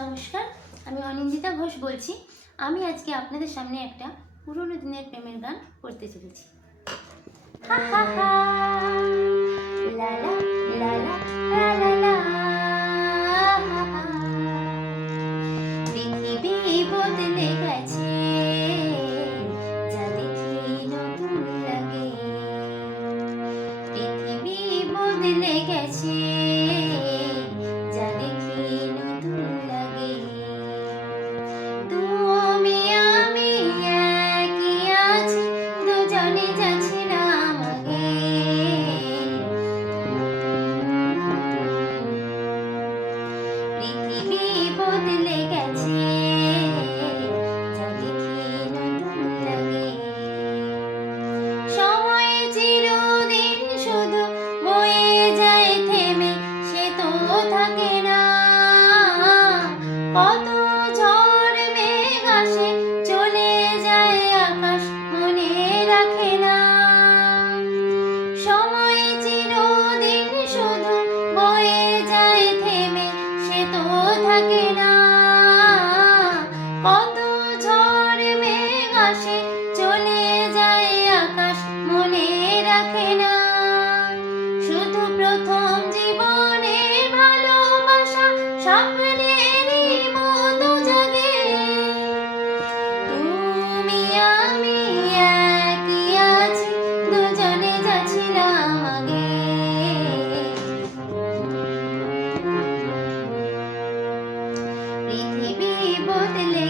নমস্কার, আমি অনিন্দিতা ঘোষ বলছি। আমি আজকে আপনাদের সামনে একটা পুরনো দিনের প্রেমের গান করতে চলেছি। হা হা হা, লা লা লা লা লা লা লা, হা হা। পৃথিবী বদলে গেছে, যা দেখি নতুন লাগে। পৃথিবী বদলে গেছে, যা দেখি নতুন লাগে। তুমি আমি একই আছি, দুজনে যাচ্ছিলাম আগে। পৃথিবী বদলে গেছে, যা দেখি নতুন লাগে। সময় চিরদিন শুধু বয়ে যায় থেমে, সে তো থাকে না। কত ঝড় মেঘ আসে, চলে যায় আকাশ, মনে রাখে না। সময় চিরদিন শুধু বয়ে যায় থেমে, সে তো থাকে না। কত ঝড় মেঘ আসে, চলে যায় আকাশ, মনে রাখে না। শুধু প্রথম জীবনে ভালোবাসা স্বপ্নেরই মতো জাগে। তুমি আমি একই আছি, দুজনে যাচ্ছিলাম আগে। পৃথিবী বদলে